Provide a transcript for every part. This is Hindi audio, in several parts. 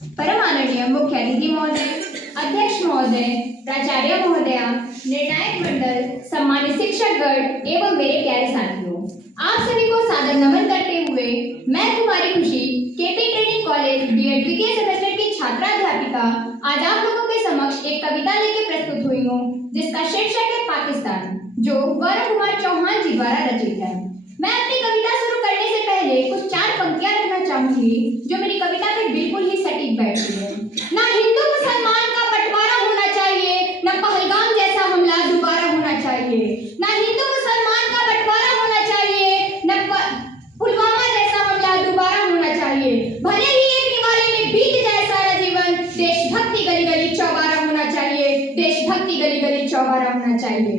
परम आदरणीय मुख्य अतिथि महोदय, अध्यक्ष महोदय, प्राचार्य महोदया, निर्णायक मंडल, सम्मानित शिक्षकगण एवं मेरे प्यारे साथियों, आप सभी को सादर नमन करते हुए मैं कुमारी खुशी केपी ट्रेनिंग कॉलेज बीएड द्वितीय सेमेस्टर की छात्राध्यापिका आज आप लोगों के समक्ष एक कविता लेकर प्रस्तुत हुई हूँ, जिसका शीर्षक है पाकिस्तान, जो गौरव कुमार चौहान जी द्वारा रचित है। मैं अपनी कविता शुरू करने से पहले कुछ 4 पंक्तियां रखना चाहूंगी जो मेरी कविता पे बिल्कुल ही सटीक बैठती है। ना हिंदू मुसलमान का बंटवारा होना चाहिए, न पहलगाम जैसा हमला दोबारा होना चाहिए। ना हिंदू मुसलमान का बंटवारा होना चाहिए, न पुलवामा जैसा हमला दोबारा होना चाहिए। भले ही एक दिवाली में बीत जाए सारा जीवन, देशभक्ति गली गली चौबारा होना चाहिए, देशभक्ति गली गली चौबारा होना चाहिए।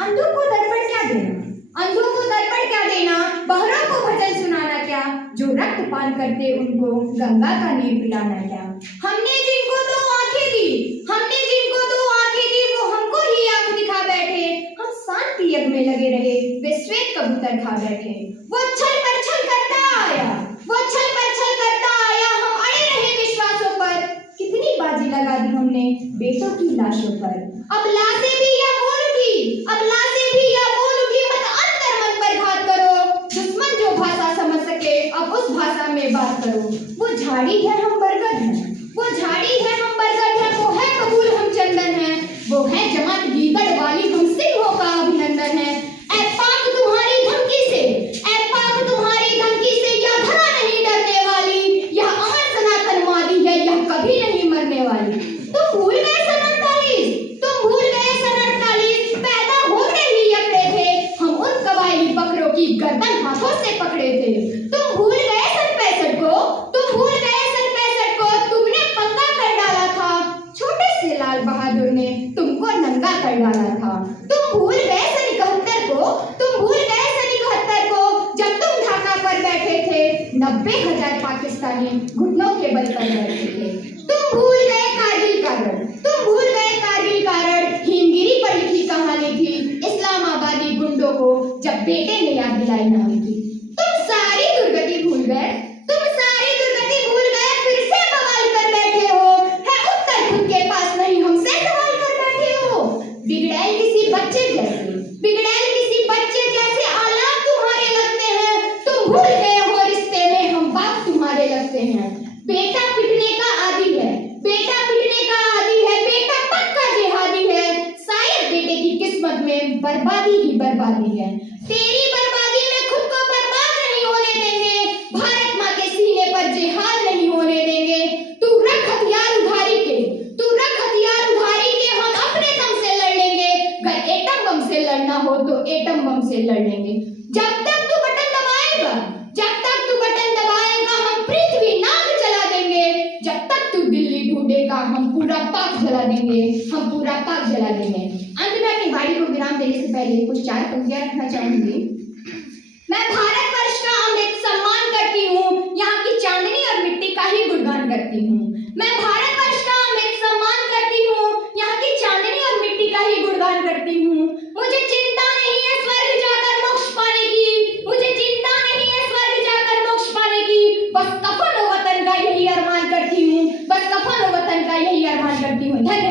अंधों को दर्पण क्या देना, अंधों को दर्पण क्या देना, बहरों को भजन सुनाना क्या, जो रक्त पान करते उनको गंगा का नीर पिलाना क्या। हमने जिनको 2 आंखें दी, हमने जिनको 2 आंखें दी, वो हमको ही आंख दिखा बैठे। हम शांति यज्ञ में लगे रहे, वे श्वेत कबूतर खा बैठे। वो छल पर छल करता आया, वो छल पर छल करता आया, हम अड़े रहे विश्वासों पर। कितनी बाजी लगा दी हमने बेटों की लाशों पर। अब लाशें भी या बोल भी, अब लाशें भी या बोल भी, मत अंतर मन पर घात करो। दुश्मन जो भाषा समझ सके अब उस भाषा में बात करो। वो झाड़ी है हम बरगद हैं, वो झाड़ी है हम बरगद हैं, वो है कबूल हम चंदन हैं, वो है जमात गीदड़ वाली हम सिंहों का अभिनंदन है। ऐ पाक तुम्हारी धमकी से, ऐ पाक तुम्हारी धमकी से, यह धरा नहीं डरने वाली, यह अमर सनातनवादी है, यह कभी नहीं मरने वाली। तुम भूल गए सन 48, तुम भूल गए सन 48, पैदा होते ही अकड़े थे हम उन कबायली बकरों की गर्दन हाथों से पकड़े थे। तुम भूल गए सन 65 को, तुम भूल गए सन 65 को, तुमने पंगा कर डाला था, छोटे से लाल बहादुर ने तुमको नंगा कर डाला था। तुम भूल गए सन 71 को, तुम भूल गए सन 71 को, जब तुम ढाका पर बैठे थे 90,000 पाकिस्तानी घुटनों के बल पर बैठे थे। तुम भूल गए कारगिल का रण, तुम भूल गए कारगिल का रण, हिमगिरी पर लिखी कहानी थी इस्लामाबादी गुंडों को जब बेटे ने याद दिलाई नानी थी। तुम सारी दुर्गति भूल गए, तुम सारी दुर्गति भूल गए, फिर से बवाल कर बैठे हो, है उत्तर खुद के पास नहीं हमसे सवाल कर बैठे हो। बिगड़ैल किसी बच्चे जैसे, बिगड़ैल किसी बच्चे जैसे आलाप तुम्हारे लगते हैं, तुम भूल गए हो रिश्ते में हम बाप तुम्हारे लगते हैं। बेटा पिटने का आदी है, बेटा पिटने का आदी है, बेटा पक्का जिहादी है, शायद बेटे की किस्मत में बर्बादी ही बर्बादी है। तेरी बर्बादी में खुद को बर्बाद नहीं होने देंगे, भारत माँ के सीने पर जिहाद नहीं होने देंगे। तू रख हथियार उधारी के, तू रख हथियार उधारी के, हम अपने दम से लड़ लेंगे, अगर एटम बम से लड़ना हो तो एटम बम से लड़ लेंगे। जब तक तू बटन दबाएगा, जब तक तू बटन दबाएगा, हम पृथ्वी नाग चला देंगे, जब तक तू दिल्ली ढूंढेगा हम पूरा पाक जला देंगे, हम पूरा पाक जला देंगे। अंत में अपनी वाणी को विराम देने से पहले कुछ 4 पंक्तियां रखना चाहूंगी। मैं भारतवर्ष का अमृत सम्मान करती हूँ, यहाँ की चांदनी और मिट्टी का ही गुणगान करती हूँ। मैं भारतवर्ष का अमृत सम्मान करती हूँ, यहाँ की चांदनी और मिट्टी का ही गुणगान करती हूँ। मुझे